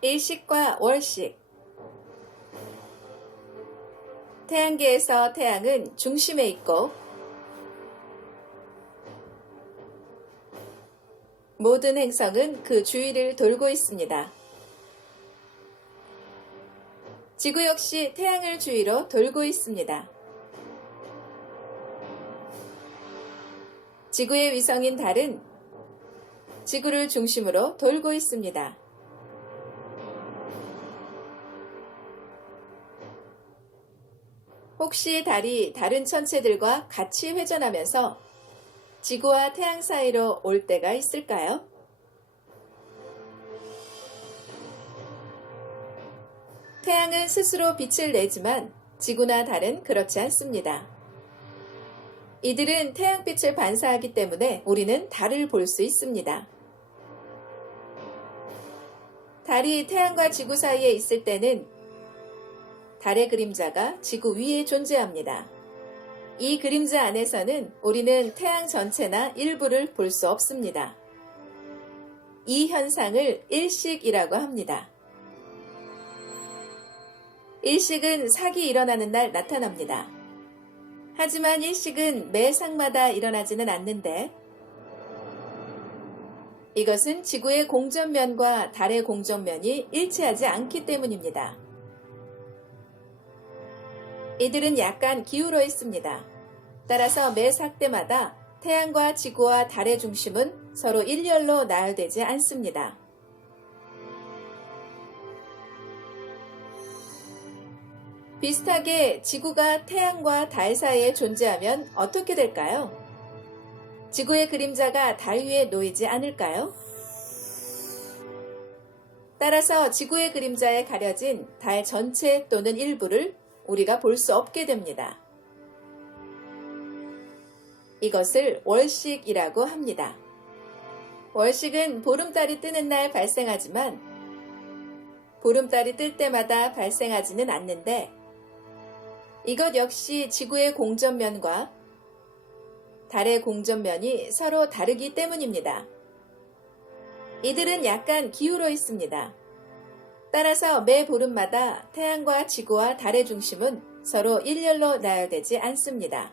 일식과 월식 태양계에서 태양은 중심에 있고 모든 행성은 그 주위를 돌고 있습니다. 지구 역시 태양을 주위로 돌고 있습니다. 지구의 위성인 달은 지구를 중심으로 돌고 있습니다. 혹시 달이 다른 천체들과 같이 회전하면서 지구와 태양 사이로 올 때가 있을까요? 태양은 스스로 빛을 내지만 지구나 달은 그렇지 않습니다. 이들은 태양빛을 반사하기 때문에 우리는 달을 볼 수 있습니다. 달이 태양과 지구 사이에 있을 때는 달의 그림자가 지구 위에 존재합니다. 이 그림자 안에서는 우리는 태양 전체나 일부를 볼 수 없습니다. 이 현상을 일식이라고 합니다. 일식은 sak이 일어나는 날 나타납니다. 하지만 일식은 매 상마다 일어나지는 않는데 이것은 지구의 공전면과 달의 공전면이 일치하지 않기 때문입니다. 이들은 약간 기울어 있습니다. 따라서 매삭 때마다 태양과 지구와 달의 중심은 서로 일렬로 나열되지 않습니다. 비슷하게 지구가 태양과 달 사이에 존재하면 어떻게 될까요? 지구의 그림자가 달 위에 놓이지 않을까요? 따라서 지구의 그림자에 가려진 달 전체 또는 일부를 우리가 볼 수 없게 됩니다. 이것을 월식이라고 합니다. 월식은 보름달이 뜨는 날 발생하지만 보름달이 뜰 때마다 발생하지는 않는데 이것 역시 지구의 공전면과 달의 공전면이 서로 다르기 때문입니다. 이들은 약간 기울어 있습니다. 따라서 매 보름마다 태양과 지구와 달의 중심은 서로 일렬로 나열되지 않습니다.